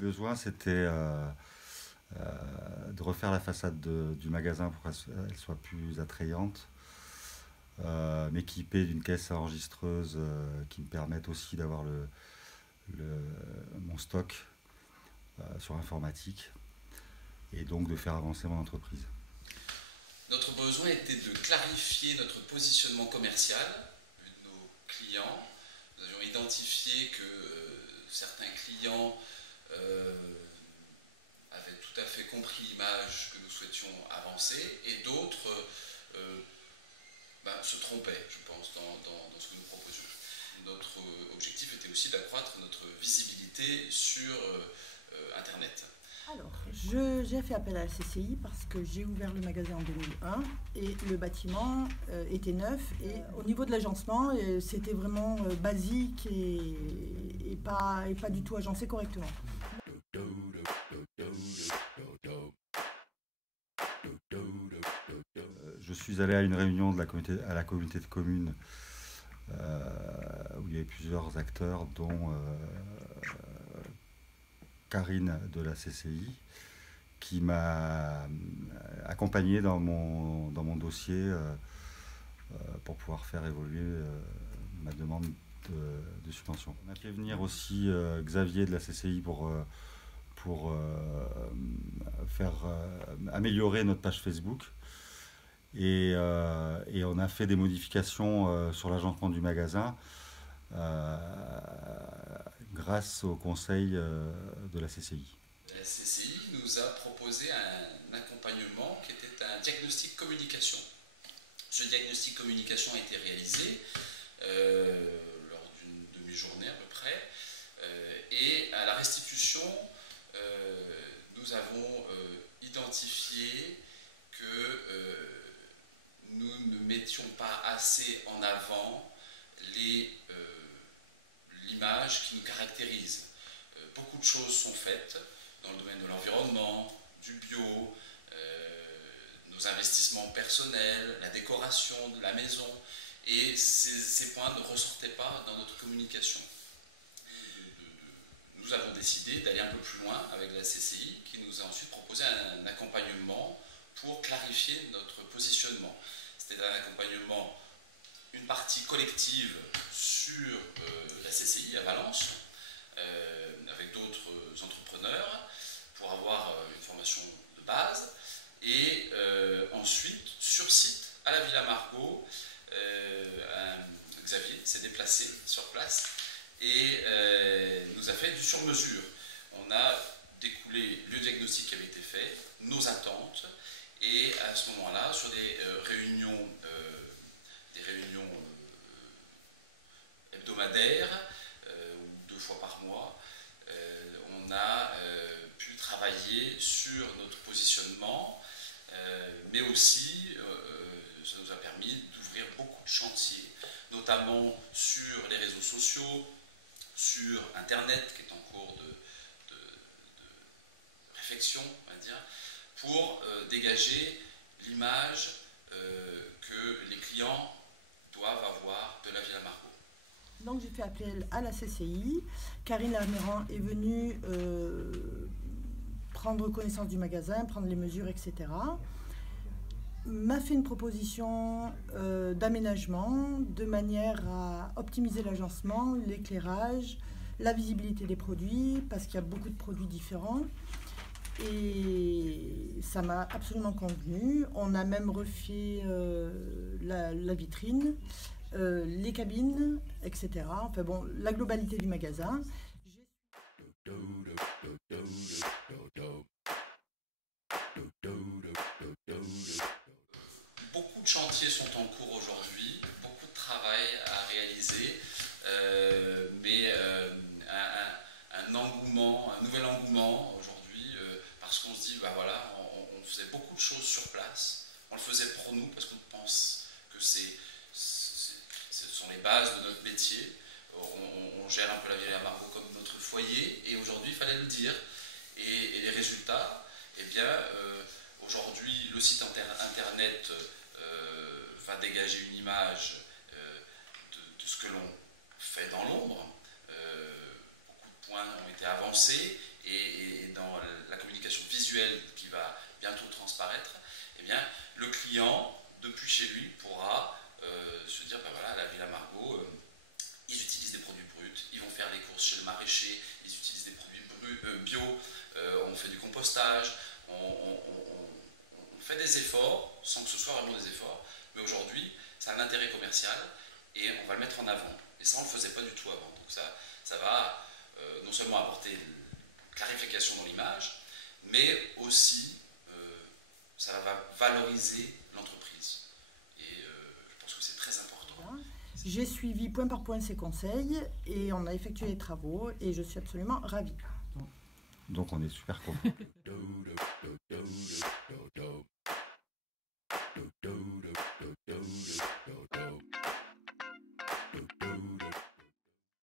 besoin, c'était de refaire la façade du magasin pour qu'elle soit plus attrayante, m'équiper d'une caisse enregistreuse qui me permette aussi d'avoir mon stock sur informatique et donc de faire avancer mon entreprise. Notre besoin était de clarifier notre positionnement commercial vu de nos clients. Nous avions identifié que certains clients avaient tout à fait compris l'image que nous souhaitions avancer et d'autres se trompaient, je pense, dans ce que nous proposions. Notre objectif était aussi d'accroître notre visibilité sur Internet. Alors, j'ai fait appel à la CCI parce que j'ai ouvert le magasin en 2001 et le bâtiment était neuf et au niveau de l'agencement, c'était vraiment basique et pas du tout agencé correctement. Je suis allé à une réunion de la communauté de communes où il y avait plusieurs acteurs, dont Karine de la CCI, qui m'a accompagné dans mon dossier pour pouvoir faire évoluer ma demande de subvention. On a fait venir aussi Xavier de la CCI pour faire améliorer notre page Facebook. Et on a fait des modifications sur l'agencement du magasin grâce au conseil de la CCI. La CCI nous a proposé un accompagnement qui était un diagnostic communication. Ce diagnostic communication a été réalisé lors d'une demi-journée à peu près et à la restitution nous avons identifié que nous ne mettions pas assez en avant l'image qui nous caractérise. Beaucoup de choses sont faites dans le domaine de l'environnement, du bio, nos investissements personnels, la décoration de la maison, et ces points ne ressortaient pas dans notre communication. Nous avons décidé d'aller un peu plus loin avec la CCI qui nous a ensuite proposé un accompagnement pour clarifier notre positionnement. C'était un accompagnement, une partie collective sur la CCI à Valence, avec d'autres entrepreneurs, pour avoir une formation de base, et ensuite, sur site, à la Villa Margot, Xavier s'est déplacé sur place et nous a fait du sur-mesure. On a découlé le diagnostic qui avait été fait, nos attentes, et à ce moment-là, sur des réunions hebdomadaires, ou 2 fois par mois, on a pu travailler sur notre positionnement, mais aussi ça nous a permis d'ouvrir beaucoup de chantiers, notamment sur les réseaux sociaux, sur Internet, qui est en cours de réflexion, on va dire, pour dégager l'image que les clients doivent avoir de la Villa Margot. Donc j'ai fait appel à la CCI. Karine Laméran est venue prendre connaissance du magasin, prendre les mesures, etc. M'a fait une proposition d'aménagement de manière à optimiser l'agencement, l'éclairage, la visibilité des produits, parce qu'il y a beaucoup de produits différents. Et ça m'a absolument convenu. On a même refait la vitrine, les cabines, etc. Enfin bon, la globalité du magasin. Beaucoup de chantiers sont en cours aujourd'hui, beaucoup de travail à réaliser, mais un engouement, un nouvel engouement aujourd'hui, parce qu'on se dit, bah voilà, on faisait beaucoup de choses sur place, on le faisait pour nous parce qu'on pense que ce sont les bases de notre métier. On gère un peu la Villa Margot comme notre foyer, et aujourd'hui il fallait le dire. Et les résultats, eh bien, aujourd'hui le site internet va dégager une image de ce que l'on fait dans l'ombre. Beaucoup de points ont été avancés, et dans la communication visuelle qui va bientôt transparaître, eh bien, le client, depuis chez lui, pourra se dire, ben voilà, à la Villa Margaux, ils utilisent des produits bruts, ils vont faire les courses chez le maraîcher, ils utilisent des produits bio, on fait du compostage, on fait des efforts, sans que ce soit vraiment des efforts, mais aujourd'hui, ça a un intérêt commercial et on va le mettre en avant. Et ça, on ne le faisait pas du tout avant. Donc ça va non seulement apporter une clarification dans l'image, mais aussi ça va valoriser l'entreprise. Et je pense que c'est très important. J'ai suivi point par point ses conseils et on a effectué les travaux et je suis absolument ravie. Donc on est super contents.